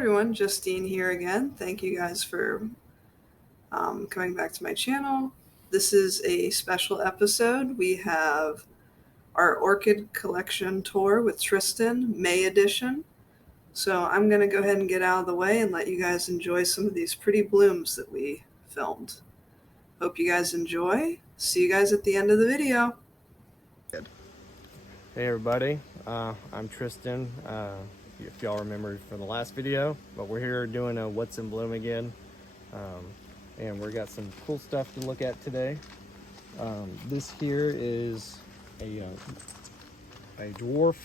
everyone, Justine here again. Thank you guys for coming back to my channel. This is a special episode. We have our Orchid collection tour with Tristan, May edition. So I'm going to go ahead and get out of the way and let you guys enjoy some of these pretty blooms that we filmed. Hope you guys enjoy. See you guys at the end of the video. Hey everybody, I'm Tristan. If y'all remember from the last video, but we're here doing a What's in Bloom again. And we got some cool stuff to look at today. This here is a dwarf,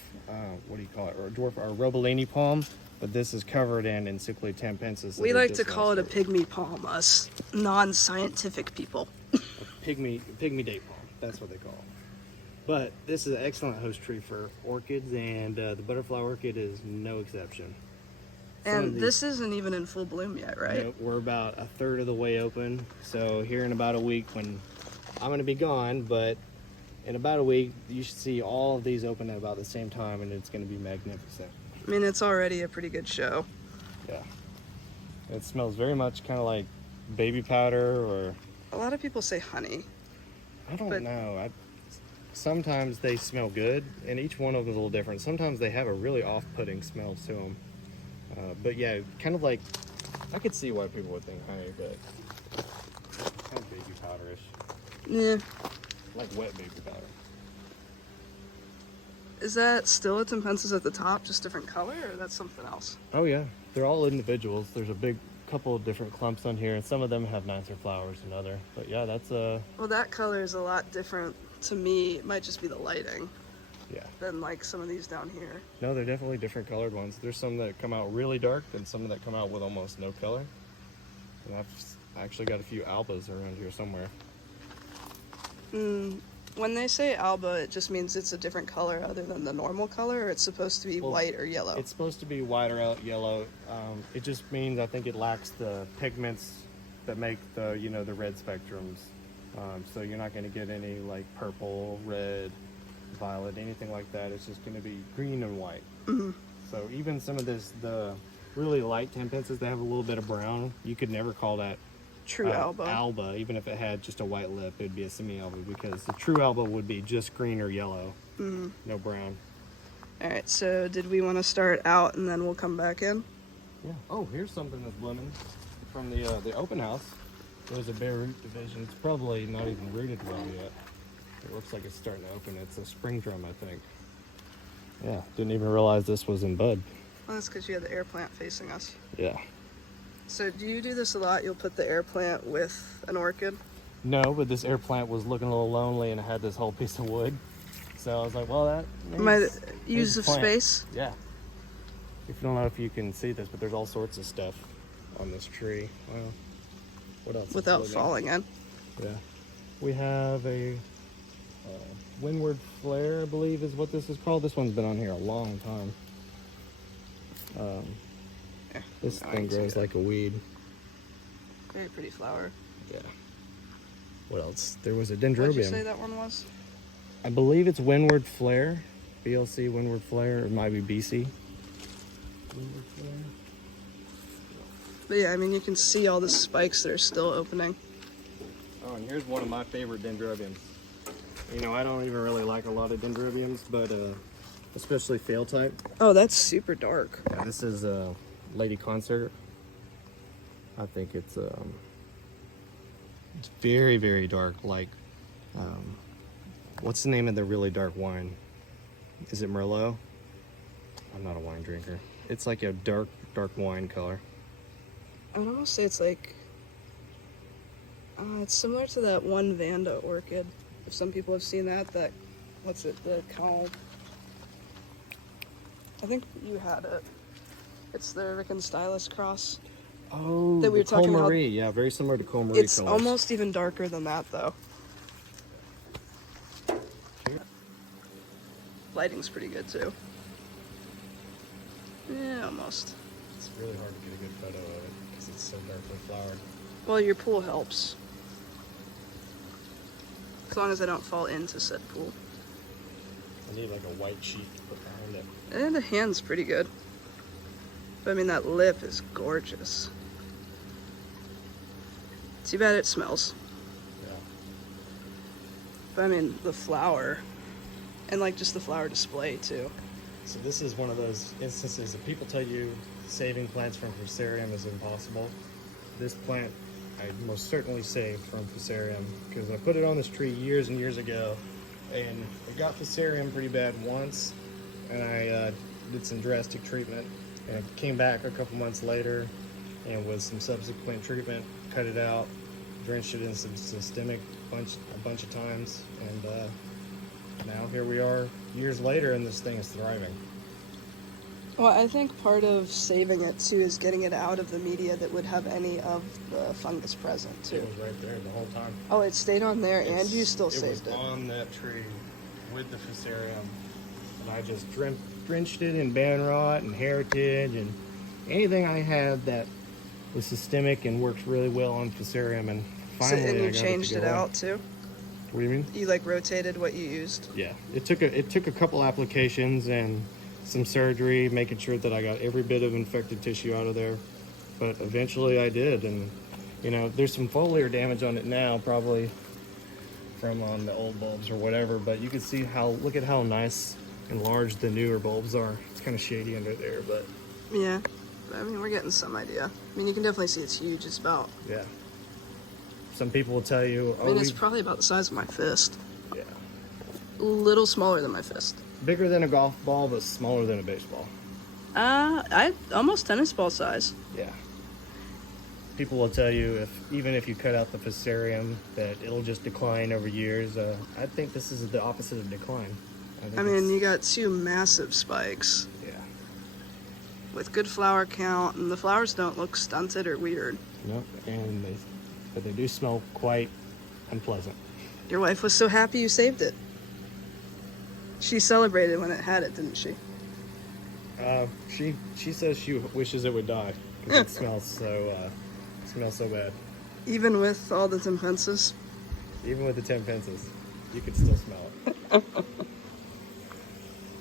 what do you call it? Or a dwarf or Robellini palm, but this is covered in Encycli tampensis. We like to call it a pygmy palm, us non-scientific people. Pygmy date palm, that's what they call it. But this is an excellent host tree for orchids, and the butterfly orchid is no exception. And this isn't even in full bloom yet, right? Nope, we're about a third of the way open. So here in about a week, when I'm going to be gone, but in about a week, you should see all of these open at about the same time, and it's going to be magnificent. I mean, it's already a pretty good show. Yeah. It smells very much kind of like baby powder, or... A lot of people say honey. I don't know. Sometimes they smell good, and each one of them is a little different. Sometimes they have a really off-putting smell to them. But yeah, kind of like, I could see why people would think honey, but kind of baby powderish. Yeah. Like wet baby powder. Is that still a tampensis at the top, just different color, or that's something else? Oh yeah, they're all individuals. There's a big couple of different clumps on here, and some of them have nicer flowers than other. But yeah, that's a... Well, that color is a lot different to me. It might just be the lighting. Yeah. Than like some of these down here. No, they're definitely different colored ones. There's some that come out really dark, and some that come out with almost no color. And I've actually got a few albas around here somewhere. When they say alba, it just means it's a different color other than the normal color, or it's supposed to be white or yellow? It's supposed to be white or yellow. It just means I think it lacks the pigments that make the, you know, the red spectrums. So you're not going to get any like purple, red, violet, anything like that. It's just going to be green and white. Mm-hmm. So even some of the really light tampensis, they have a little bit of brown. You could never call that true alba. Even if it had just a white lip, it'd be a semi-alba, because the true alba would be just green or yellow, no brown. All right, so did we want to start out and then we'll come back in? Yeah. Oh, here's something that's blooming from the open house. There's a bare root division. It's probably not even rooted well yet. It looks like it's starting to open. It's a spring drum, I think. Yeah, didn't even realize this was in bud. Well, that's because you had the air plant facing us. Yeah. So do you do this a lot? You'll put the air plant with an orchid? No, but this air plant was looking a little lonely, and it had this whole piece of wood. So I was like, well, that might use of space. Yeah. If you don't know if you can see this, but there's all sorts of stuff on this tree. Well, what else? Without falling in. Yeah. We have a windward flare, I believe is what this is called. This one's been on here a long time. This thing grows like a weed. Very pretty flower. Yeah. What else? There was a dendrobium. What did you say that one was? I believe it's windward flare. BLC windward flare, or it might be BC. Windward flare. But yeah, I mean, you can see all the spikes that are still opening. Oh, and here's one of my favorite dendrobiums. You know, I don't even really like a lot of dendrobiums, but especially fail type. Oh, that's super dark. Yeah, this is Lady Concert. I think it's very, very dark. Like, what's the name of the really dark wine? Is it Merlot? I'm not a wine drinker. It's like a dark wine color. I would almost say it's like, it's similar to that one Vanda orchid. If some people have seen that, what's it, the cow? I think you had it. It's the Rick and Stylus cross. Oh, that we were talking about. Yeah, very similar to Crepe Myrtle. It's colors. Almost even darker than that, though. Lighting's pretty good, too. Yeah, almost. It's really hard to get a good photo of it because it's so darkly flowered. Well, your pool helps. As long as I don't fall into said pool. I need like a white sheet to put behind it. And the hand's pretty good. But I mean, that lip is gorgeous. Too bad it smells. Yeah. But I mean, the flower, and like just the flower display too. So this is one of those instances that people tell you saving plants from Caesarium is impossible. This plant I most certainly saved from Caesarium because I put it on this tree years and years ago, and it got Caesarium pretty bad once, and I did some drastic treatment, and it came back a couple months later, and with some subsequent treatment, cut it out, drenched it in some systemic a bunch of times, and now here we are years later, and this thing is thriving. Well, I think part of saving it too is getting it out of the media that would have any of the fungus present too. It was right there the whole time. Oh, it stayed on there, and you still saved It it. was on that tree with the Caesarium, and I just drenched it in band rot and heritage and anything I had that was systemic and works really well on Caesarium. And finally, And I you got changed to it go out on. too. What do you mean? You like rotated what you used. Yeah, it took a couple applications and some surgery, making sure that I got every bit of infected tissue out of there. But eventually I did, and you know, there's some foliar damage on it now, probably from on the old bulbs or whatever. But you can see look at how nice and large the newer bulbs are. It's kind of shady under there, but Yeah, but I mean, we're getting some idea. I mean, you can definitely see it's huge. It's about. yeah. Some people will tell you, I mean, it's probably about the size of my fist. yeah, A little smaller than my fist. bigger than a golf ball, but smaller than a baseball. I almost tennis ball size. Yeah. People will tell you even if you cut out the Caesarium that it'll just decline over years. I think this is the opposite of decline. I mean, you got two massive spikes yeah. with good flower count, and the flowers don't look stunted or weird. Nope. But they do smell quite unpleasant. Your wife was so happy you saved it. She celebrated when it had it, didn't she? She says she wishes it would die because it smells so bad. Even with all the tempensis. Even with the 10 fences, you could still smell it.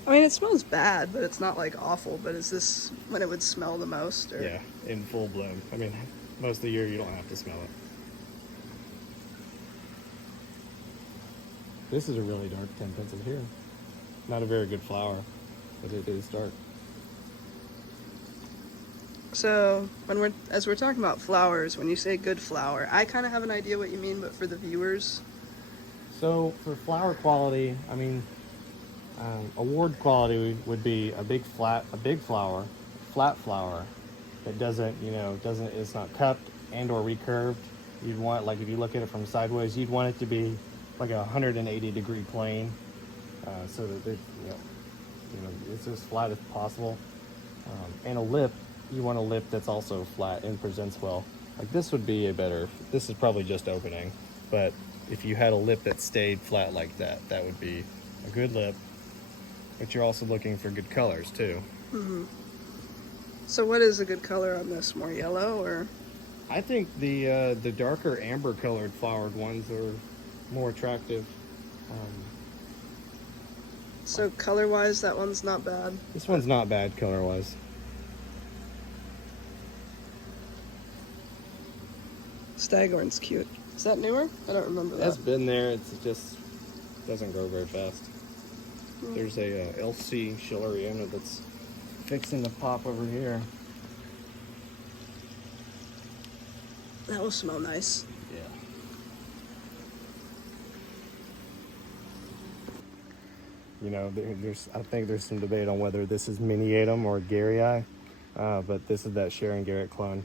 I mean, it smells bad, but it's not like awful. But is this when it would smell the most? Or? Yeah, in full bloom. I mean, most of the year you don't have to smell it. This is a really dark 10 pencil here. Not a very good flower, but it is dark. So as we're talking about flowers, when you say good flower, I kind of have an idea what you mean, but for the viewers, So for flower quality, I mean, award quality would be a big flat flower that it's not cupped and or recurved. You'd want, like if you look at it from sideways, you'd want it to be like a 180-degree plane, so that it's as flat as possible. And a lip, you want a lip that's also flat and presents well. Like this is probably just opening, but if you had a lip that stayed flat like that, that would be a good lip. But you're also looking for good colors too. Mm-hmm. So what is a good color on this? More yellow or? I think the darker amber colored flowered ones are more attractive. So color-wise, that one's not bad. This one's not bad color-wise. Staghorn's cute. Is that newer? I don't remember that. That's been there. It just doesn't grow very fast. There's a LC Schilleriana that's fixing to pop over here. That will smell nice. Yeah. You know, I think there's some debate on whether this is Miniatum or Garryi, but this is that Sharon Garrett clone.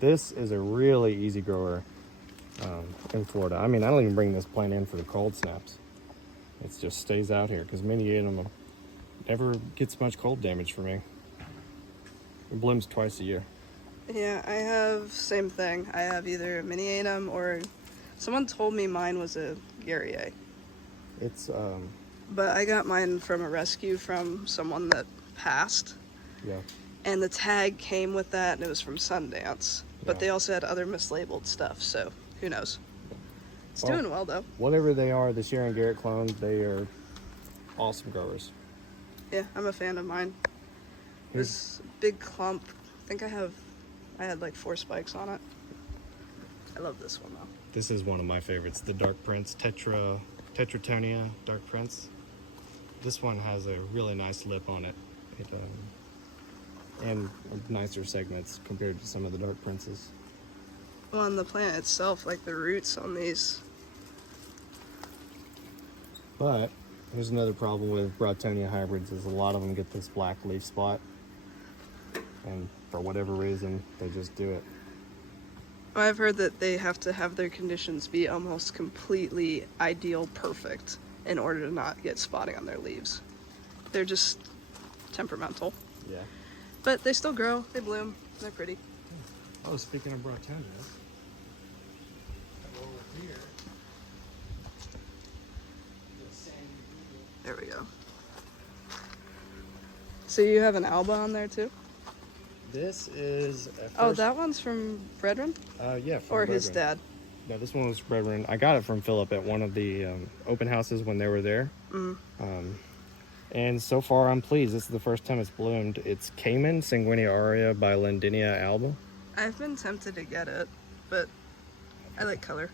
This is a really easy grower in Florida. I mean, I don't even bring this plant in for the cold snaps. It just stays out here because Miniatum never gets much cold damage for me. It blooms twice a year. Yeah, I have same thing. I have either a Miniatum or someone told me mine was a Garryi. It's But I got mine from a rescue from someone that passed. yeah. And the tag came with that, and it was from Sundance. But Yeah. they also had other mislabeled stuff, so who knows? It's Well, doing well, though. Whatever they are, the Sharon Garrett clones, they are awesome growers. Yeah, I'm a fan of mine. This big clump think I had like 4 spikes on it. I love this one though. This is one of my favorites, the Dark Prince, Tetratonia Dark Prince. This one has a really nice lip on it. And nicer segments compared to some of the Dark Princes. Well, on the plant itself, like the roots on these. But there's another problem with Broadtonia hybrids is a lot of them get this black leaf spot. And for whatever reason, they just do it. Well, I've heard that they have to have their conditions be almost completely ideal perfect in order to not get spotting on their leaves. They're just temperamental. Yeah. But they still grow, they bloom, they're pretty. Oh, speaking of Broadtonia, over here. There we go. So you have an Alba on there too? This is Oh, that one's from Brethren? Yeah, from Or his Brethren. dad? No, this one was Brethren. I got it from Philip at one of the open houses when they were there. And so far I'm pleased. This is the first time it's bloomed. It's Cayman Sanguinea aurea by Lindinia alba. I've been tempted to get it, but I like color.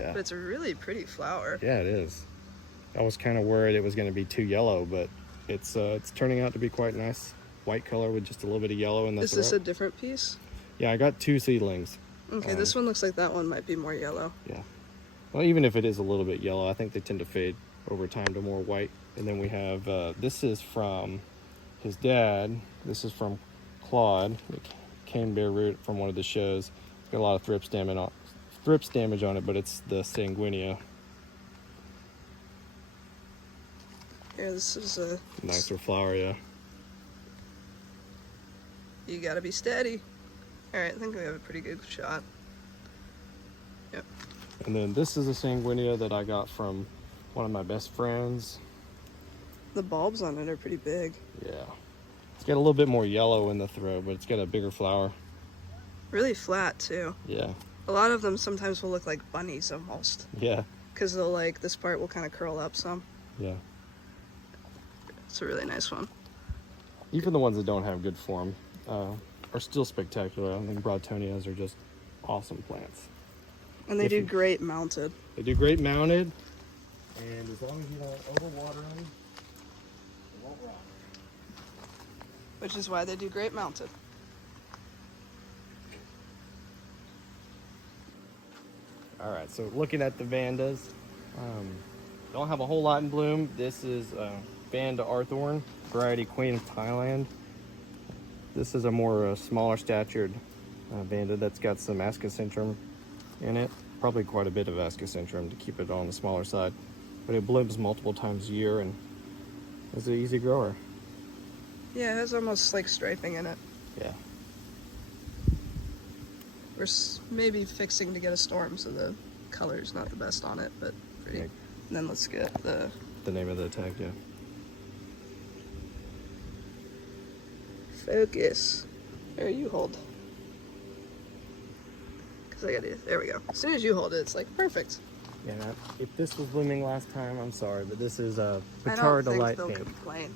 Yeah. But it's a really pretty flower. Yeah, it is. I was kind of worried it was going to be too yellow, but it's turning out to be quite nice. White color with just a little bit of yellow in the Is throat. this a different piece? Yeah, I got 2 seedlings. Okay, this one looks like that one might be more yellow. Yeah. Well, even if it is a little bit yellow, I think they tend to fade over time to more white. And then we have, this is from his dad. This is from Claude, the cane bear root from one of the shows. It's got a lot of thrips damage on it, but it's the Sanguinea. Here, this is a... Nicer flower, yeah. You gotta be steady. Alright, I think we have a pretty good shot. Yep. And then this is a Sanguinea that I got from one of my best friends. The bulbs on it are pretty big. Yeah. It's got a little bit more yellow in the throat, but it's got a bigger flower. Really flat, too. Yeah. A lot of them sometimes will look like bunnies, almost. Yeah. Because they'll, like, this part will kind of curl up some. Yeah. It's a really nice one. Even the ones that don't have good form are still spectacular. I think Broadtonias are just awesome plants. And they do great mounted. They do great mounted, and as long as you don't overwater them, they won't rot. Which is why they do great mounted. All right, so looking at the Vandas, don't have a whole lot in bloom. This is Vanda Arthorn, variety Queen of Thailand. This is a more smaller statured Vanda that's got some ascocentrum in it. Probably quite a bit of ascocentrum to keep it on the smaller side. But it blooms multiple times a year and is an easy grower. Yeah, it has almost like striping in it. Yeah. We're maybe fixing to get a storm, so the color's not the best on it, but pretty. Yeah. And then let's get the The name of the tag, yeah. focus. There, you hold. Because I gotta, there we go. As soon as you hold it, it's like perfect. Yeah, if this was blooming last time, I'm sorry, but this is a I don't Picard think Delight they'll pink. complain.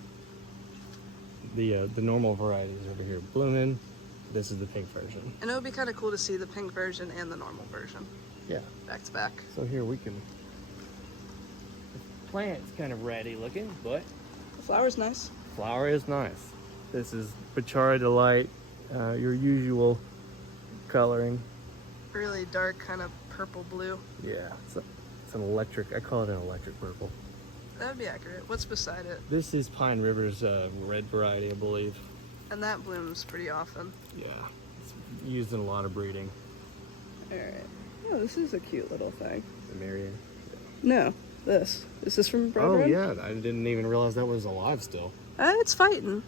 The normal varieties over here blooming. This is the pink version. And it would be kind of cool to see the pink version and the normal version Yeah. back to back. So here we can. The plant's kind of ratty looking, but The flower's nice. flower is nice. This is Picard Delight, your usual coloring. Really dark, kind of purple blue. Yeah, it's an electric. I call it an electric purple. That would be accurate. What's beside it? This is Pine River's red variety, I believe. And that blooms pretty often. Yeah, it's used in a lot of breeding. Alright. Oh, this is a cute little thing. The Marion. No, this. Is this from Oh Brethren? yeah, I didn't even realize that was alive still. It's fighting.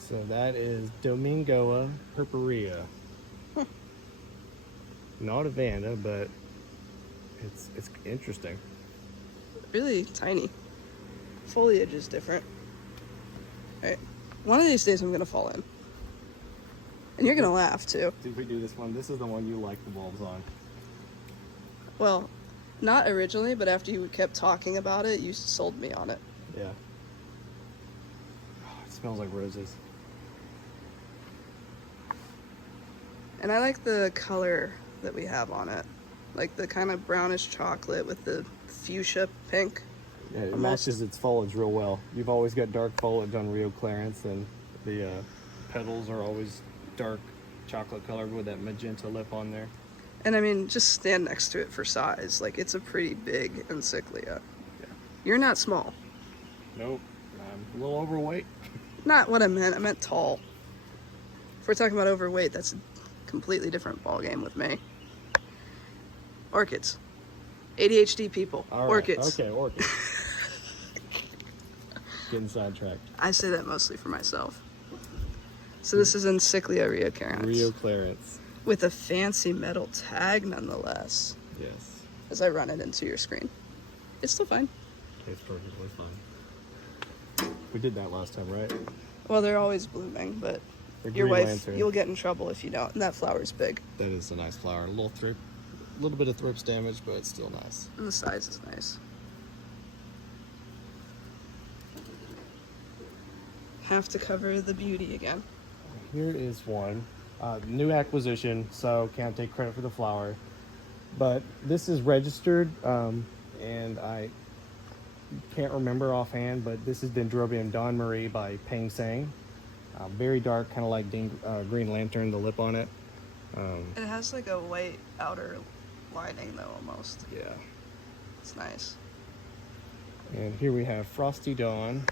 So that is Domingoa purpurea. Huh. Not a Vanda, but it's interesting. Really tiny. Foliage is different. Alright. One of these days I'm gonna fall in. And you're gonna laugh too. Did we do this one? This is the one you like the bulbs on. Well, not originally, but after you kept talking about it, you sold me on it. Yeah. Oh, it smells like roses. And I like the color that we have on it. Like the kind of brownish chocolate with the fuchsia pink. Yeah, it Almost. matches its foliage real well. You've always got dark foliage on Rio Clarence, and the petals are always dark chocolate colored with that magenta lip on there. And I mean, just stand next to it for size. Like, it's a pretty big encyclia. Yeah. You're not small. Nope, I'm a little overweight. Not what I meant. I meant tall. If we're talking about overweight, that's a completely different ballgame with me. Orchids. ADHD people. All right. Orchids. Okay, orchids. Getting sidetracked. I say that mostly for myself. So this is Encyclia Rio Clarence. Rio Clarence. With a fancy metal tag, nonetheless. Yes. As I run it into your screen. It's still fine. Tastes perfectly fine. We did that last time, right? Well, they're always blooming, but The your green wife, lantern. you'll get in trouble if you don't. And that flower's big. That is a nice flower. A little bit of thrips damage, but it's still nice. And the size is nice. Have to cover the beauty again. Here is one. New acquisition, so can't take credit for the flower. But this is registered, and I can't remember offhand, but this is Dendrobium Don Marie by Peng Sang. Very dark, kind of like Green Lantern, the lip on it. It has like a white outer lining though, almost. Yeah. It's nice. And here we have Frosty Dawn,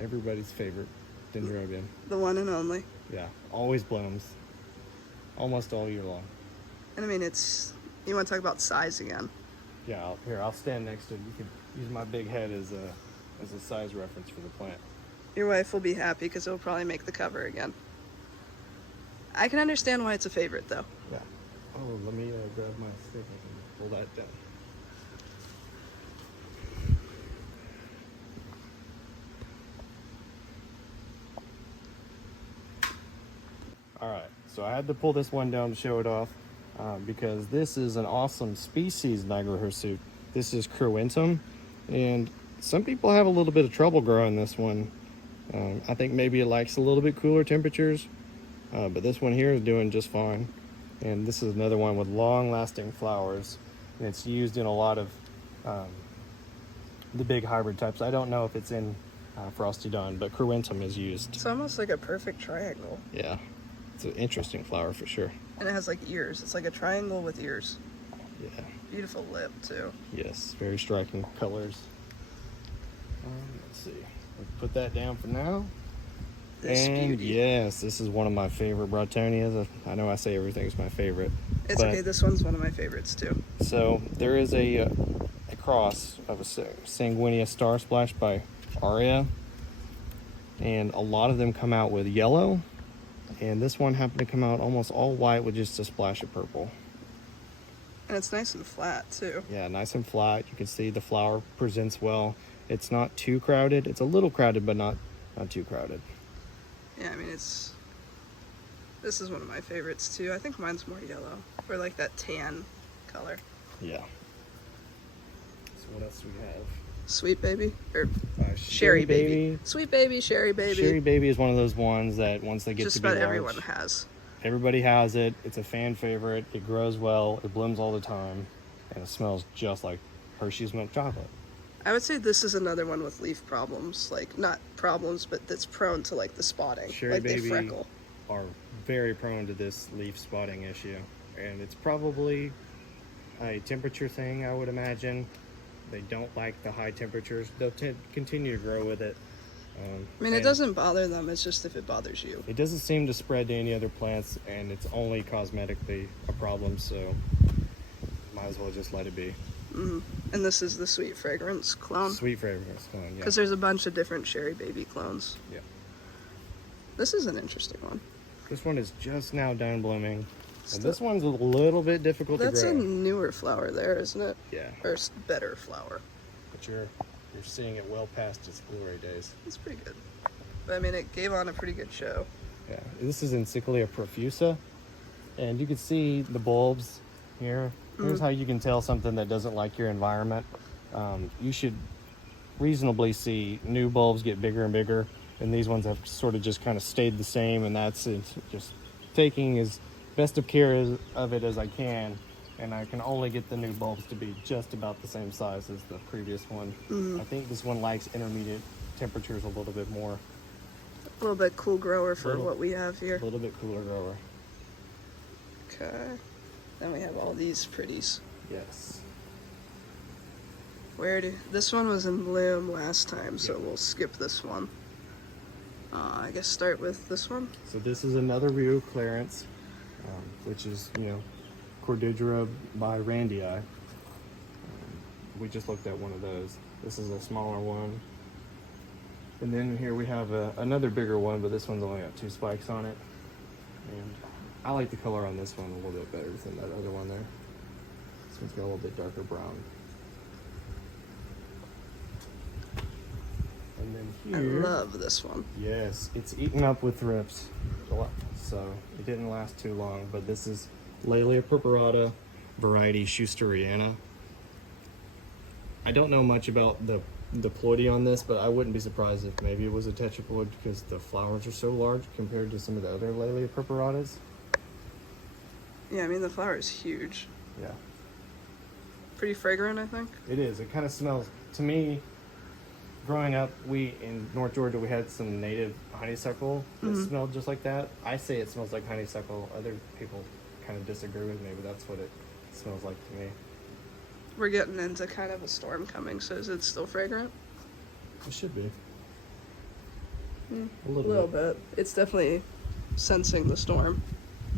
everybody's favorite Dendrobium. The one and only. Yeah, always blooms, almost all year long. And I mean, it's, you want to talk about size again. Yeah, I'll stand next to it. You can use my big head as a size reference for the plant. Your wife will be happy because it'll probably make the cover again. I can understand why it's a favorite though. Yeah. Oh, let me grab my stick and pull that down. All right, so I had to pull this one down to show it off because this is an awesome species Niagara hirsute. This is Cruentum, and some people have a little bit of trouble growing this one. I think maybe it likes a little bit cooler temperatures, but this one here is doing just fine. And this is another one with long-lasting flowers, and it's used in a lot of the big hybrid types. I don't know if it's in Frosty Dawn, but Cruentum is used. It's almost like a perfect triangle. Yeah, it's an interesting flower for sure. And it has like ears. It's like a triangle with ears. Yeah. Beautiful lip too. Yes, very striking colors. Let's see. We'll put that down for now. This And beauty. yes, this is one of my favorite Broadtonias. I know I say everything's my favorite. It's but- okay. This one's one of my favorites too. So there is a cross of a Sanguinea Star Splash by Aria, and a lot of them come out with yellow, and this one happened to come out almost all white with just a splash of purple. And it's nice and flat too. Yeah, nice and flat. You can see the flower presents well. It's not too crowded. It's a little crowded, but not too crowded. Yeah, I mean this is one of my favorites too. I think mine's more yellow, or like that tan color. Yeah. So what else do we have? Sweet baby, or Sherry baby. Sweet baby, Sherry baby. Sherry baby is one of those ones that once they get Just to be about large, everyone has. everybody has it. It's a fan favorite. It grows well. It blooms all the time, and it smells just like Hershey's milk chocolate. I would say this is another one with leaf problems, like not problems, but that's prone to like the spotting, Sherry like baby they freckle. are very prone to this leaf spotting issue, and it's probably a temperature thing, I would imagine. They don't like the high temperatures. They'll continue to grow with it. I mean, it and doesn't bother them. It's just if it bothers you. It doesn't seem to spread to any other plants, and it's only cosmetically a problem, so might as well just let it be. And this is the Sweet Fragrance clone. Sweet fragrance clone, yeah. Because there's a bunch of different Sherry baby clones. Yeah. This is an interesting one. This one is just now done blooming. And this one's a little bit difficult That's to a grow. newer flower there, isn't it? Yeah, Or better flower. but you're seeing it well past its glory days. It's pretty good. But I mean, it gave on a pretty good show. Yeah, this is Encyclia profusa, and you can see the bulbs here. Here's how you can tell something that doesn't like your environment. You should reasonably see new bulbs get bigger and bigger, and these ones have sort of just kind of stayed the same, and that's it. Just taking as best of care of it as I can, and I can only get the new bulbs to be just about the same size as the previous one. I think this one likes intermediate temperatures a little bit more. A little bit cool grower for what we have here. A little bit cooler grower. Okay. Then we have all these pretties. Yes. This one was in bloom last time, so we'll skip this one. I guess start with this one. So this is another Rio clearance, which is, Cordillera by Randii. We just looked at one of those. This is a smaller one. And then here we have another bigger one, but this one's only got 2 spikes on it. And I like the color on this one a little bit better than that other one there. This one's got a little bit darker brown. And then here, I love this one. yes, it's eaten up with thrips, so it didn't last too long. But this is Layla Purple variety Schusteriana. I don't know much about the ploidy on this, but I wouldn't be surprised if maybe it was a tetraploid because the flowers are so large compared to some of the other Layla Purpuratas. Yeah, I mean the flower is huge. Yeah, Pretty fragrant, I think. it is. It kind of smells to me. Growing up, in North Georgia, we had some native honeysuckle that smelled just like that. I say it smells like honeysuckle. Other people kind of disagree with me, but that's what it smells like to me. We're getting into kind of a storm coming, so is it still fragrant? It should be. A little bit. It's definitely sensing the storm.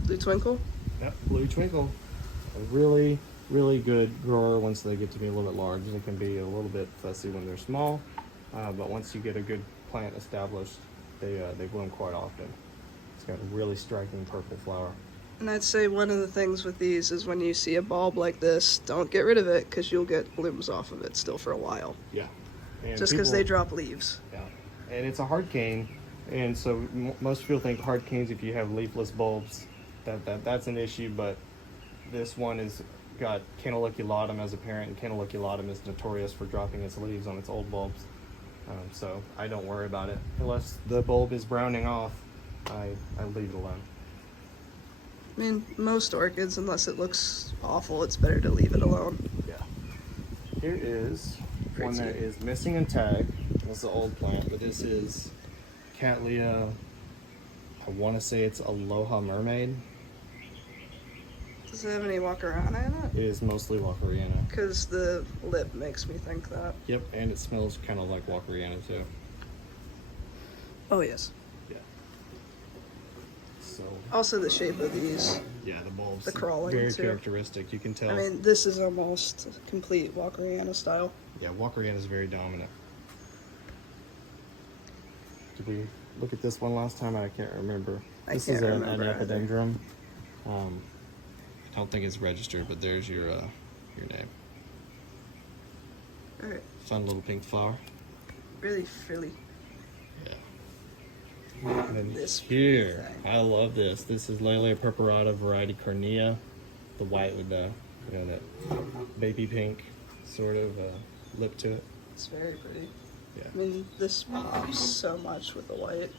Blue Twinkle? Yep, Blue Twinkle. A really, really good grower once they get to be a little bit large. They can be a little bit fussy when they're small. But once you get a good plant established, they bloom quite often. It's got a really striking purple flower. And I'd say one of the things with these is when you see a bulb like this, don't get rid of it because you'll get blooms off of it still for a while. Yeah. And just because they drop leaves. Yeah. And it's a hard cane, and so most people think hard canes, if you have leafless bulbs, that's an issue. But this one is got Cantaliculatum as a parent, and Cantaliculatum is notorious for dropping its leaves on its old bulbs. So I don't worry about it. Unless the bulb is browning off, I leave it alone. I mean, most orchids, unless it looks awful, it's better to leave it alone. Yeah. Here is one Pretty. that is missing in tag. This is an old plant, but this is Cattleya. I want to say it's Aloha Mermaid. Does it have any Wakarana in it? It is mostly Walkeriana. Because the lip makes me think that. Yep, and it smells kind of like Walkeriana too. Oh, yes. Yeah. So. Also the shape of these. Yeah, the bulbs. The crawling, very too. characteristic. You can tell. I mean, this is almost complete Wakarana style. Yeah, Walkeriana is very dominant. Did we look at this one last time? I can't remember. This is an epidendrum. I don't think it's registered, but there's your name. All right. Fun little pink flower. Really frilly. Yeah. And then This here, thing. I love this. This is Layla Purple variety Cornea, the white with the that baby pink sort of lip to it. It's very pretty. Yeah. I mean, this pops so much with the white.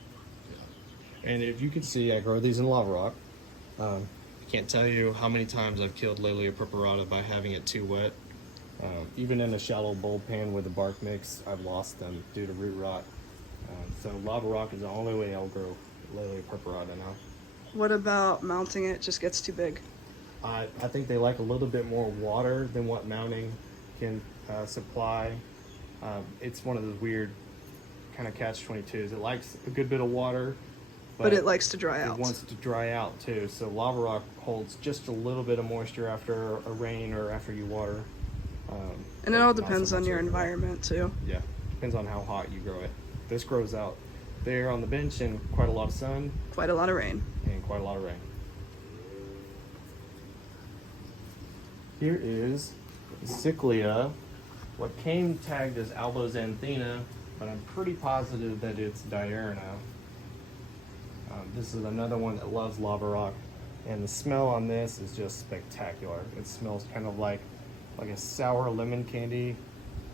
And if you can see, I grow these in lava rock. I can't tell you how many times I've killed Layla Purple by having it too wet. Even in a shallow bulb pan with a bark mix, I've lost them due to root rot. So lava rock is the only way I'll grow Layla Purple now. What about mounting it just gets too big? I think they like a little bit more water than what mounting can supply. It's one of those weird kind of catch-22s. It likes a good bit of water, But it likes to dry it out. wants to dry out too. So lava rock holds just a little bit of moisture after a rain or after you water. And it all not so depends on much your over that. environment too. Yeah, depends on how hot you grow it. This grows out there on the bench in quite a lot of sun Quite a lot of rain. and quite a lot of rain. Here is Cyclia, what came tagged as Albozanthina, but I'm pretty positive that it's Diurna. This is another one that loves lava rock, and the smell on this is just spectacular. It smells kind of like a sour lemon candy.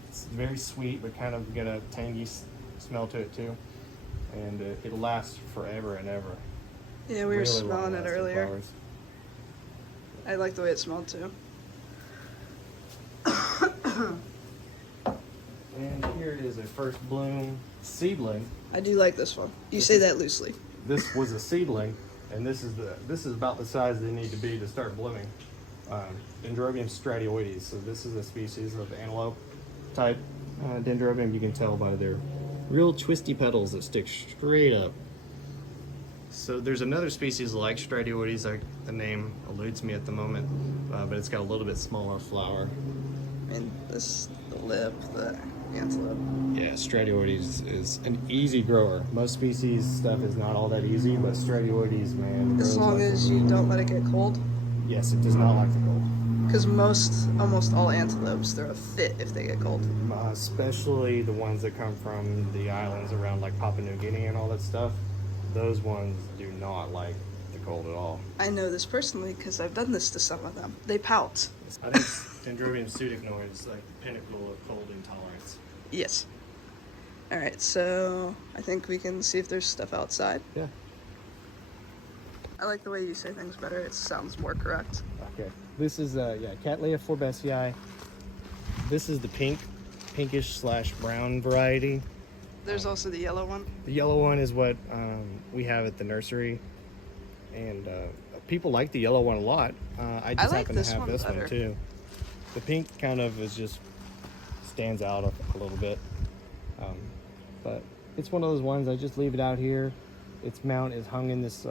It's very sweet, but kind of got a tangy smell to it too, and it lasts forever and ever. Yeah, we were Really smelling it long-lasting earlier. flowers. I like the way it smelled too. And here is a first bloom seedling. I do like this one. You say that loosely. This was a seedling, and this is about the size they need to be to start blooming. Dendrobium stradioides. So this is a species of antelope type dendrobium. You can tell by their real twisty petals that stick straight up. So there's another species like stradioides. The name eludes me at the moment, but it's got a little bit smaller flower. And this, the lip, the antelope. Yeah, stradioides is an easy grower. Most species stuff is not all that easy, but stradioides, man. As grows long like as a you weed. don't let it get cold. Yes, it does not like the cold. Because almost all antelopes, they're a fit if they get cold. Especially the ones that come from the islands around like Papua New Guinea and all that stuff. Those ones do not like the cold at all. I know this personally because I've done this to some of them. They pout. I think Dendrobium pseudocnoid is like the pinnacle of cold intolerance. Yes. All right, so I think we can see if there's stuff outside. Yeah. I like the way you say things better. It sounds more correct. Okay. This is Cattleya forbesii. This is the pinkish / brown variety. There's also the yellow one. The yellow one is what we have at the nursery, and people like the yellow one a lot. I just like happen this to have one this better. one too. The pink kind of stands out a little bit, but it's one of those ones I just leave it out here. Its mount is hung in this.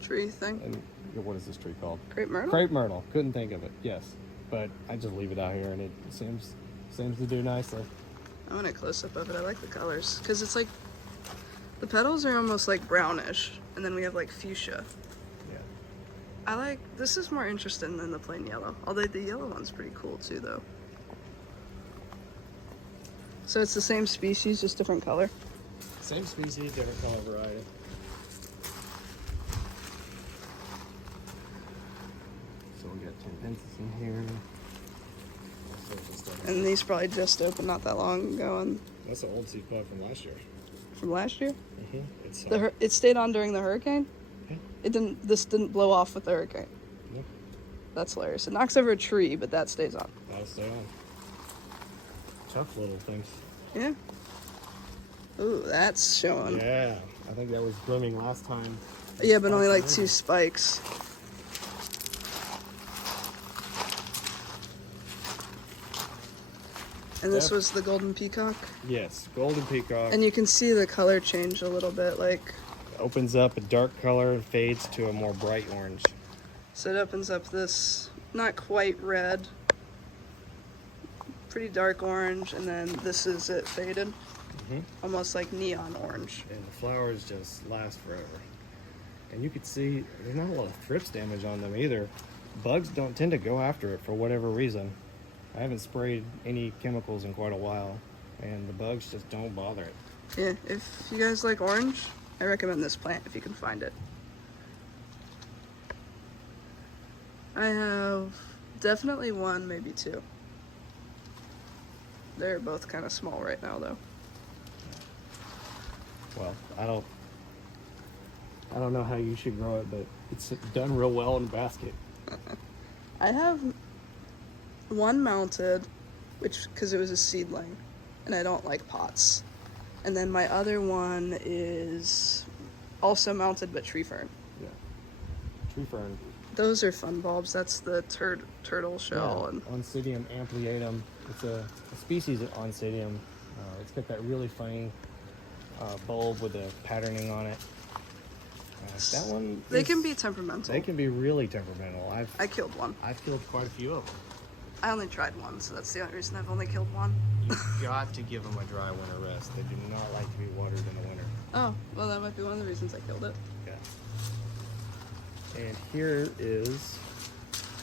Tree thing. What is this tree called? Crepe Myrtle? Crepe Myrtle. Couldn't think of it. Yes, but I just leave it out here, and it seems to do nicely. I want a close-up of it. I like the colors. Because it's like, the petals are almost like brownish. And then we have like fuchsia. Yeah. This is more interesting than the plain yellow. Although the yellow one's pretty cool too though. So it's the same species, just different color. Same species, different color variety. So we got 10 pences in here. And these probably just opened not that long ago. And That's an old seed pod from last year. from last year, It's it stayed on during the hurricane. Yeah. This didn't blow off with the hurricane. Nope. That's hilarious. It knocks over a tree, but that stays on. That'll stay on. Tough little things. Yeah. Ooh, that's showing. Yeah, I think that was blooming last time. Yeah, but only like 2 spikes. And this was the golden peacock. Yes, golden peacock. And you can see the color change a little bit, like, Opens up a dark color and fades to a more bright orange. so it opens up this not quite red, pretty dark orange, and then this is it faded, almost like neon orange. And the flowers just last forever. And you could see there's not a lot of thrips damage on them either. Bugs don't tend to go after it for whatever reason. I haven't sprayed any chemicals in quite a while, and the bugs just don't bother it. Yeah, if you guys like orange, I recommend this plant if you can find it. I have definitely 1, maybe 2. They're both kind of small right now, though. Well, I don't know how you should grow it, but it's done real well in a basket. I have 1 mounted, because it was a seedling, and I don't like pots. And then my other one is also mounted, but tree fern. Yeah. Tree fern. Those are fun bulbs. That's the turtle shell. Yeah, And Oncidium ampliatum. It's a species of Oncidium. It's got that really funny bulb with the patterning on it. That one. they can be temperamental. They can be really temperamental. I killed 1. I've killed quite a few of them. I only tried 1, so that's the only reason I've only killed 1. You've got to give them a dry winter rest. They do not like to be watered in the winter. Oh, well, that might be one of the reasons I killed it. Yeah. And here is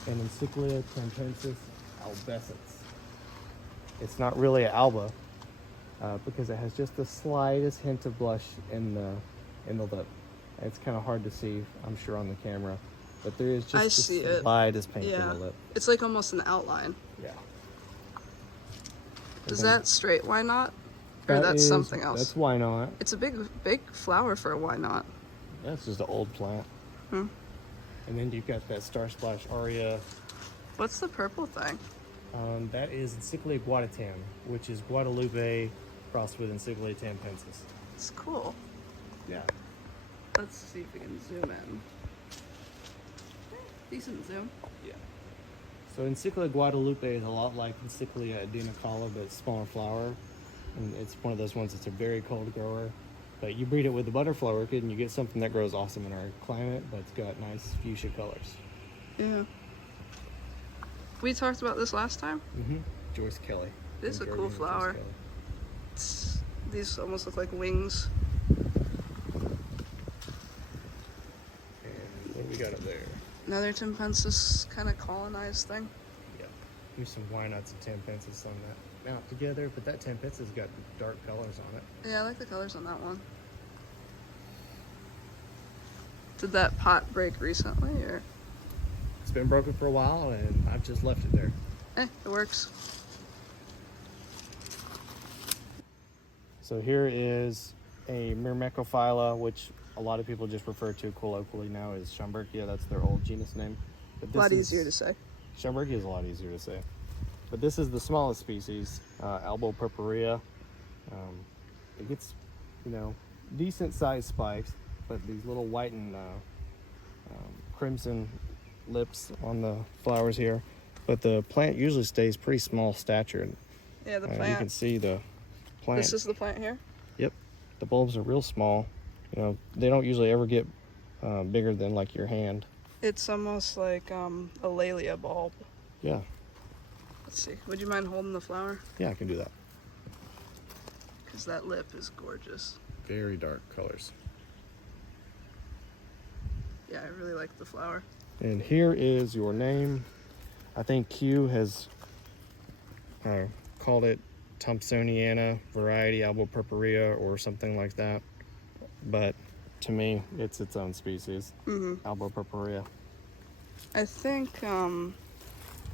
an Encyclia campensis albescens. It's not really an alba because it has just the slightest hint of blush in the lip. It's kind of hard to see, I'm sure, on the camera, but there is I just see the it. slightest pink in Yeah. the lip. It's like almost an outline. Yeah. Is And then that straight? Why not? Or that that's is- something else? That's why not. It's a big flower for a why not. That's just an old plant. Hmm. And then you've got that Star Splash Aria. What's the purple thing? That is Encyclia guadatam, which is Guadalupe crossed with Encyclia tampensis. It's cool. Yeah. Let's see if we can zoom in. Decent zoom. Yeah. So Encyclia Guadalupe is a lot like Encyclia adenocala, but smaller flower. And it's one of those ones that's a very cold grower. But you breed it with the butterfly orchid and you get something that grows awesome in our climate, but it's got nice fuchsia colors. Yeah. We talked about this last time. Mm-hmm. Joyce Kelly. This is a From cool Georgia, Joyce flower. Kelly. These almost look like wings. And what do we got up there? Another Timpensis kind of colonized thing. Yeah. There's some why nots and tampensis on that mount together, but that tampensis got dark colors on it. Yeah, I like the colors on that one. Did that pot break recently, or? It's been broken for a while, and I've just left it there. It works. So here is a Myrmecophila, which a lot of people just refer to colloquially now as Schomburgkia. That's their old genus name. But A lot easier to say. Schomburgkia is a lot easier to say. But this is the smallest species, Albo purpurea. It gets, decent sized spikes, but these little white and crimson lips on the flowers here. But the plant usually stays pretty small statured. Yeah, the You plant. can see the plant. This is the plant here? Yep. The bulbs are real small. They don't usually ever get bigger than like your hand. It's almost like a Layla bulb. Yeah. Let's see. Would you mind holding the flower? Yeah, I can do that. Because that lip is gorgeous. Very dark colors. Yeah, I really like the flower. And here is your name. I think Q has called it Thompsoniana variety Albo purpurea or something like that. But to me, it's its own species, Albo purpurea. I think,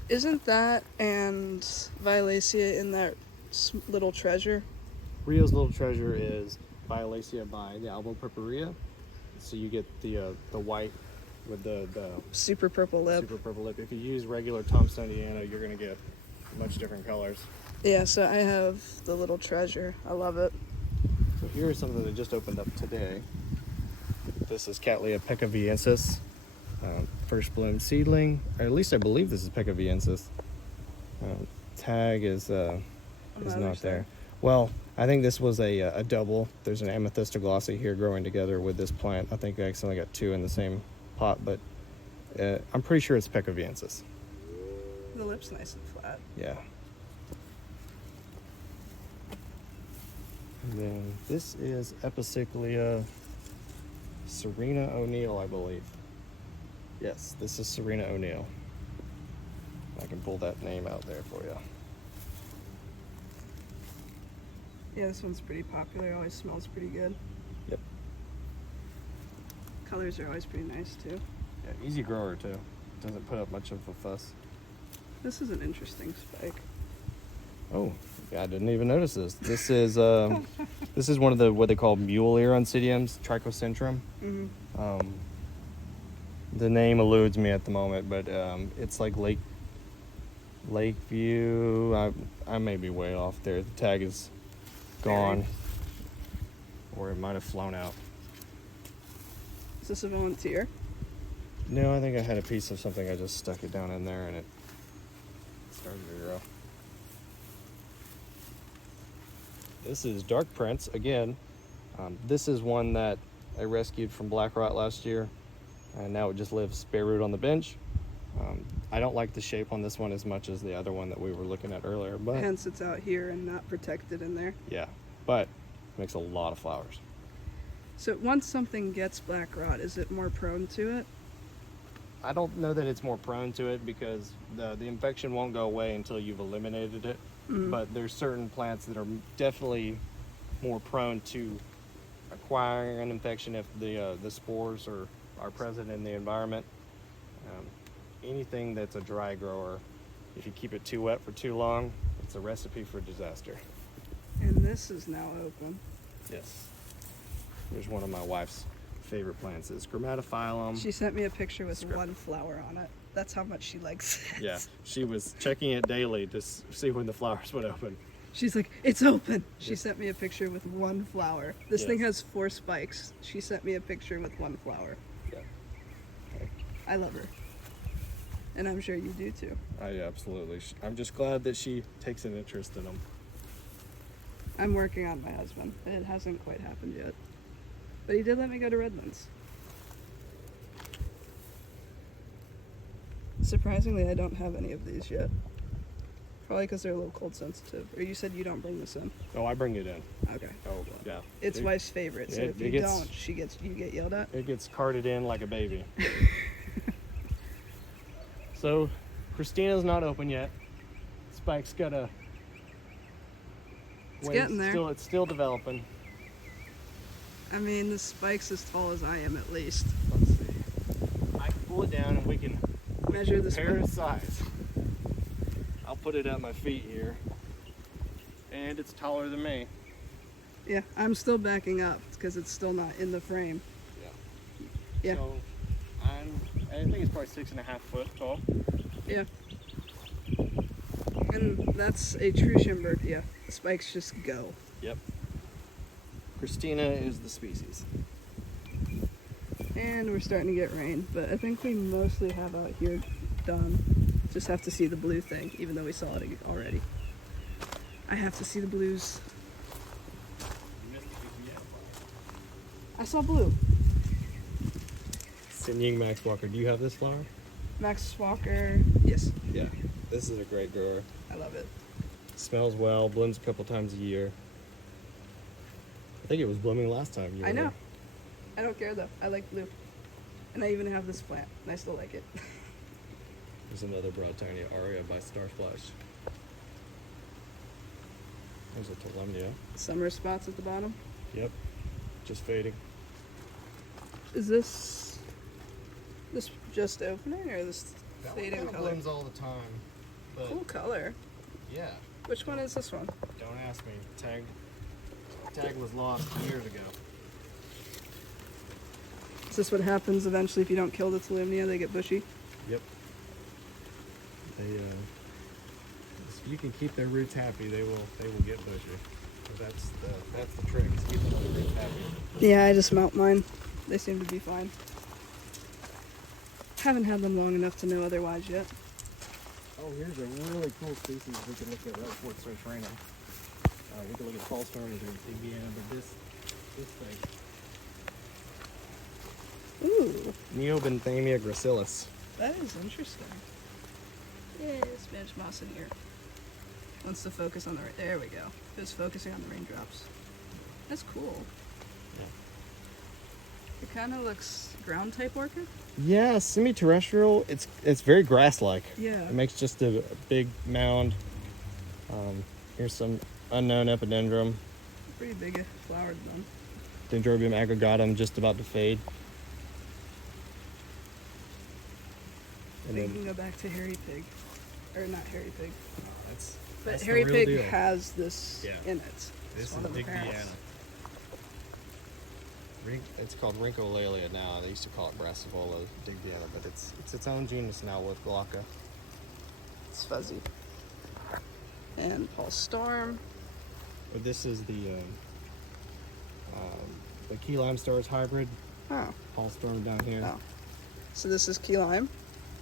isn't that and Violacea in that little treasure? Rio's little treasure is Violacea by the Albo purpurea. So you get the white with the Super purple lip. super purple lip. If you use regular Thompsoniana, you're going to get much different colors. Yeah, so I have the little treasure. I love it. So here is something that just opened up today. This is Cattleya pecaviensis, first bloom seedling. Or at least I believe this is pecaviensis. Tag is not there. Well, I think this was a double. There's an amethystoglossy here growing together with this plant. I think I accidentally got two in the same pot, but I'm pretty sure it's pecaviensis. The lip's nice and flat. Yeah. And then this is Epicyclia Serena O'Neill, I believe. Yes, this is Serena O'Neill. I can pull that name out there for you. Yeah, this one's pretty popular. Always smells pretty good. Yep. Colors are always pretty nice too. Yeah, easy grower too. Doesn't put up much of a fuss. This is an interesting spike. Oh, yeah, I didn't even notice this. This is this is one of the what they call mule ear oncidiums, Trichocentrum. The name eludes me at the moment, but it's like Lakeview. I may be way off there. The tag is gone, or it might have flown out. Is this a volunteer? No, I think I had a piece of something. I just stuck it down in there, and it started to grow. This is Dark Prince again. This is one that I rescued from black rot last year, and now it just lives bare root on the bench. I don't like the shape on this one as much as the other one that we were looking at earlier, but Hence it's out here and not protected in there. yeah, but makes a lot of flowers. So once something gets black rot, is it more prone to it? I don't know that it's more prone to it because the infection won't go away until you've eliminated it. But there's certain plants that are definitely more prone to acquiring an infection if the spores are present in the environment. Anything that's a dry grower, if you keep it too wet for too long, it's a recipe for disaster. And this is now open. Yes. Here's one of my wife's favorite plants is Grammatophylum. She sent me a picture with one flower on it. That's how much she likes it. Yeah, she was checking it daily to see when the flowers would open. She's like, it's open. She sent me a picture with one flower. This Yes. thing has 4 spikes. She sent me a picture with one flower. Yeah. I love her. And I'm sure you do too. Absolutely. I'm just glad that she takes an interest in them. I'm working on my husband. It hasn't quite happened yet. But he did let me go to Redlands. Surprisingly, I don't have any of these yet. Probably because they're a little cold sensitive. Or you said you don't bring this in. Oh, I bring it in. Okay. Oh, yeah. It's wife's favorite, so if you don't, you get yelled at. It gets carted in like a baby. So, Christina's not open yet. Spike's got a. It's getting there. It's still developing. I mean, the spike's as tall as I am at least. Let's see. I can pull it down and we can Measure the compare spike. its size. I'll put it at my feet here. And it's taller than me. Yeah, I'm still backing up because it's still not in the frame. Yeah. So, I think it's probably 6.5 foot tall. Yeah. And that's a Tristian bird. Yeah, the spikes just go. Yep. Christina is the species. And we're starting to get rain, but I think we mostly have out here done. Just have to see the blue thing, even though we saw it already. I have to see the blues. I saw blue. Sinying Max Walker, do you have this flower? Max Walker. Yes, Yeah. This is a great grower. I love it. Smells well, blooms a couple times a year. I think it was blooming last time you were I know. here. I don't care though. I like blue. And I even have this plant, and I still like it. There's another Broadtonia aria by Star Splash. There's a Tolumnia. Summer spots at the bottom. Yep. Just fading. Is this just opening or this fading color? blooms all the time. But Cool color. yeah, Which one is this one? don't ask me. Tag was lost years ago. Is this what happens eventually if you don't kill the Tolumnia? They get bushy. Yep. They if you can keep their roots happy, they will get bushy. That's the trick, is keeping the roots happy. Yeah, I just mount mine. They seem to be fine. Haven't had them long enough to know otherwise yet. Oh, here's a really cool species we can look at right before it starts raining. We can look at false storms or Indiana, but this thing. Ooh, Neobenthamia gracilis. that is interesting. Yeah, Spanish moss in here. Wants to focus on the there we go. It's focusing on the raindrops. That's cool. It kind of looks ground type orchid. Yeah, semi-terrestrial. It's very grass-like. Yeah. It makes just a big mound. Here's some unknown epidendrum. Pretty big flowered one. Dendrobium aggregatum just about to fade. And We then can go back to Hairy Pig, or not Hairy Pig, that's but the Hairy real Pig deal. has this Yeah. in it. This It's is one of the Big parents. Deanna. It's called Rhyncholalia now. They used to call it Brassivola Big Deanna, but it's its own genus now with Glauca. It's fuzzy. And Paul Storm. But this is the key lime stars hybrid. Oh, Paul Storm down here. oh. So this is key lime.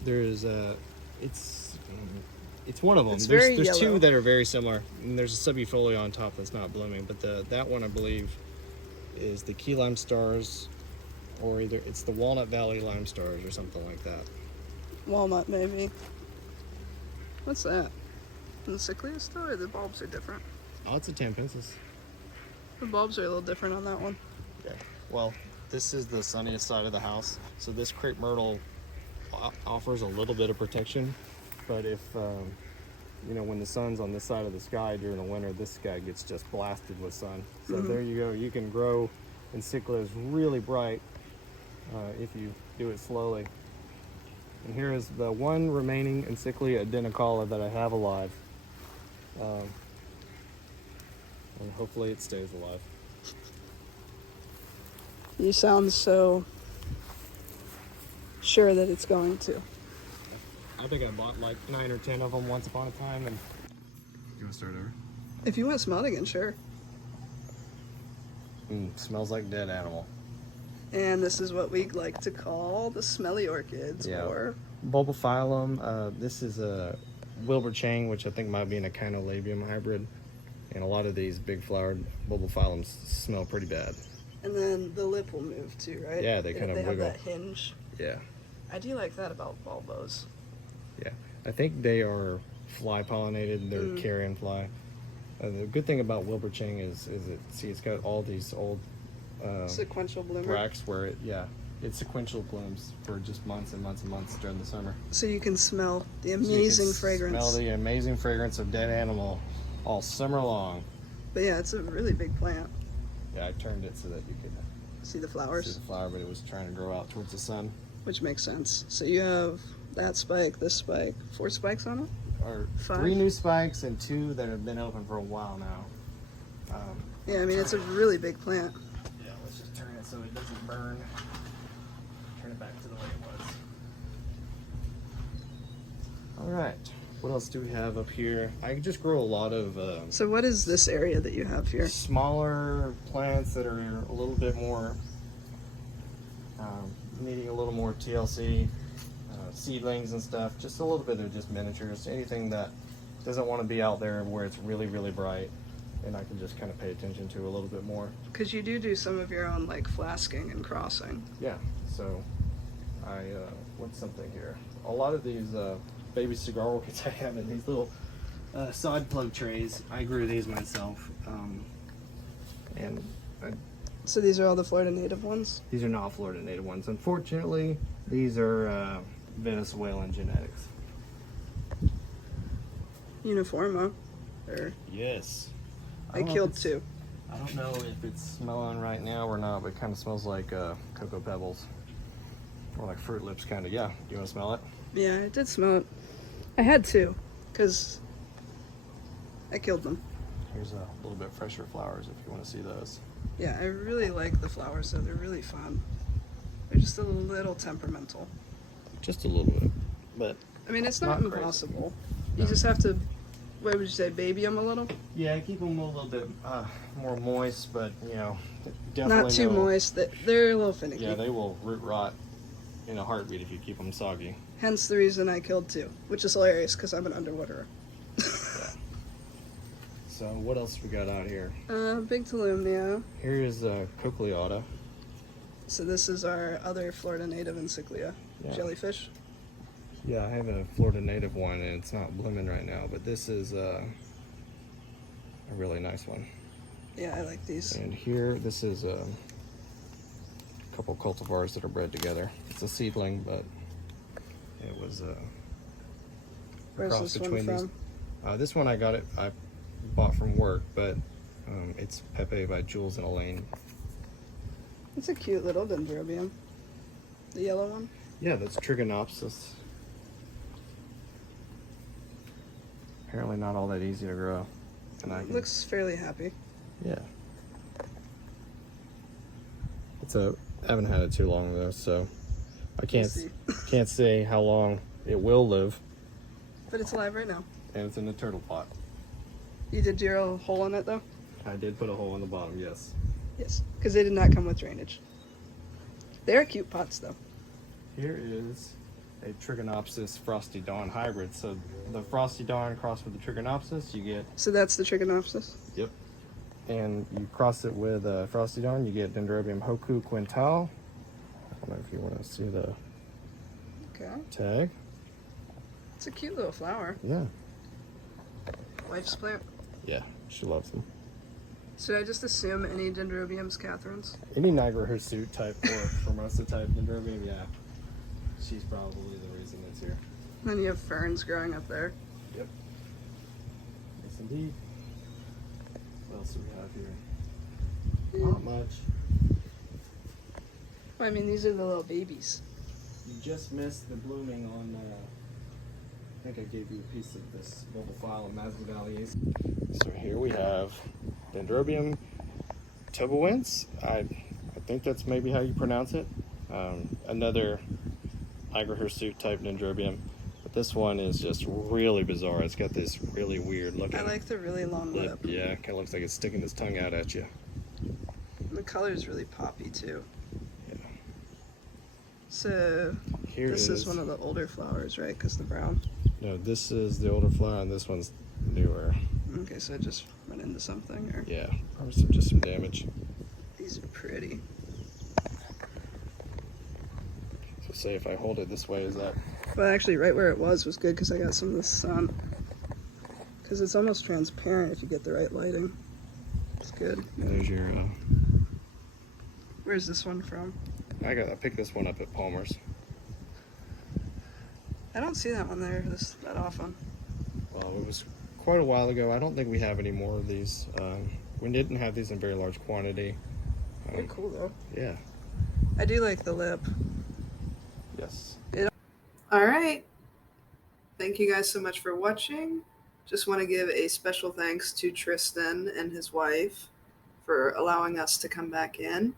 There's it's one of them. It's There's very two yellow. that are very similar. And there's a subifolia on top that's not blooming, but that one I believe is the key lime stars, or either it's the Walnut Valley lime stars or something like that. Walnut, maybe. What's that? The Cyclia still, or the bulbs are different? Oh, it's a Tampensis. The bulbs are a little different on that one. Yeah. Well, this is the sunniest side of the house, so this Crepe Myrtle offers a little bit of protection. But if when the sun's on this side of the sky during the winter, this guy gets just blasted with sun. So there you go. You can grow encyclias really bright if you do it slowly. And here is the one remaining Encyclia adenicala that I have alive. And hopefully it stays alive. You sound so sure that it's going to. I think I bought like 9 or 10 of them once upon a time. And you want to start over? If you want to smell it again, sure. Smells like dead animal. And this is what we like to call the smelly orchids, or Bulgophylum. This is a Wilbur Chang, which I think might be an Echinolabium hybrid. And a lot of these big flowered Bulgophylums smell pretty bad. And then the lip will move too, right? Yeah, they kind of wiggle. They have that hinge. Yeah. I do like that about bulbos. Yeah. I think they are fly pollinated. They're carrion fly. The good thing about Wilbur Chang is it's got all these old Sequential bloomer. bracts where it sequential blooms for just months and months and months during the summer. So you can smell the So you amazing can fragrance. Smell the amazing fragrance of dead animal all summer long. But yeah, it's a really big plant. Yeah, I turned it so that you could See the flowers? see the flower, but it was trying to grow out towards the sun. Which makes sense. So you have that spike, this spike, 4 spikes on it? Or 5? 3 new spikes and 2 that have been open for a while now. Yeah, I mean, it's a really big plant. Yeah, let's just turn it so it doesn't burn. Turn it back to the way it was. All right, what else do we have up here? I just grow a lot of So what is this area that you have here? smaller plants that are a little bit more needing a little more TLC, seedlings and stuff. Just a little bit of just miniatures. Anything that doesn't want to be out there where it's really, really bright, and I can just kind of pay attention to a little bit more. Because you do some of your own, like, flasking and crossing. Yeah, so I what's something here? A lot of these baby cigar orchids I have in these little sod plug trays. I grew these myself, and So these are all the Florida native ones? these are not Florida native ones. Unfortunately, these are Venezuelan genetics. Uniforma. Or Yes. I killed 2. I don't know if it's smelling right now or not, but it kind of smells like Cocoa Pebbles. Or like Fruit Lips, kind of. Yeah, do you want to smell it? Yeah, I did smell it. I had to, because I killed them. Here's a little bit fresher flowers if you want to see those. Yeah, I really like the flowers, though. They're really fun. They're just a little temperamental. Just a little bit, but I mean, it's not Not crazy. impossible. You No. just have to, what would you say, baby them a little? yeah, keep them a little bit more moist, but you know, definitely Not too no- moist. They're a little finicky. Yeah, they will root rot in a heartbeat if you keep them soggy. Hence the reason I killed 2, which is hilarious because I'm an underwaterer. So what else we got out here? Big Tolumnia. Here is Cochleata. So this is our other Florida native encyclia. Yeah. Jellyfish. Yeah, I have a Florida native one, and it's not blooming right now, but this is a really nice one. Yeah, I like these. And here, this is a couple cultivars that are bred together. It's a seedling, but it was a Where's cross this one between from? these. This one I bought from work, but it's Pepe by Jules and Elaine. It's a cute little dendrobium. The yellow one. Yeah, that's Trigonopsis. Apparently not all that easy to grow. And I can, Looks fairly happy. yeah. I haven't had it too long though, so I can't see. can't say how long it will live. But it's alive right now. And it's in a turtle pot. You did drill a hole in it though? I did put a hole in the bottom, yes. Yes. Because they did not come with drainage. They're cute pots though. Here is a Trigonopsis Frosty Dawn hybrid. So the Frosty Dawn crossed with the Trigonopsis, you get, So that's the Trigonopsis. yep. And you cross it with Frosty Dawn, you get Dendrobium Hoku Quintal. I don't know if you want to see the Okay. tag. It's a cute little flower. Yeah. Wife's plant. Yeah, she loves them. Should I just assume any dendrobiums, Catherine's? Any Niagara Hirsute type or Formosa type Dendrobium, yeah. She's probably the reason it's here. And then you have ferns growing up there. Yep. Yes, indeed. What else do we have here? Not much. Well, I mean, these are the little babies. You just missed the blooming on, I think I gave you a piece of this Bulgophylum Masdenvalliensis. So here we have Dendrobium tobowince. I think that's maybe how you pronounce it. Another Hirsute type Dendrobium. But this one is just really bizarre. It's got this really weird looking. I like the really long lip. Yeah, kind of looks like it's sticking its tongue out at you. And the color is really poppy too. Yeah. So Here this is one of the older flowers, right? Because the brown. No, this is the older flower, and this one's newer. Okay, so I just run into something, or Yeah, probably just some damage. these are pretty. So say if I hold it this way, is that? Well, actually, right where it was good because I got some of the sun. Because it's almost transparent if you get the right lighting. It's good. There's your. Where's this one from? I picked this one up at Palmer's. I don't see that one there that often. Well, it was quite a while ago. I don't think we have any more of these. We didn't have these in very large quantity. They're cool though. Yeah. I do like the lip. Yes. All right. Thank you guys so much for watching. Just want to give a special thanks to Tristan and his wife for allowing us to come back in.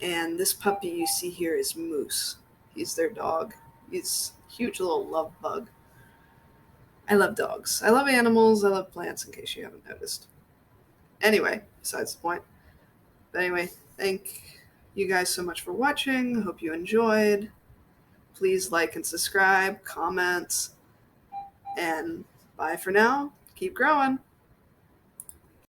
And this puppy you see here is Moose. He's their dog. He's a huge little love bug. I love dogs. I love animals. I love plants, in case you haven't noticed. Anyway, besides the point. But anyway, thank you guys so much for watching. Hope you enjoyed. Please like and subscribe, comment, and bye for now. Keep growing.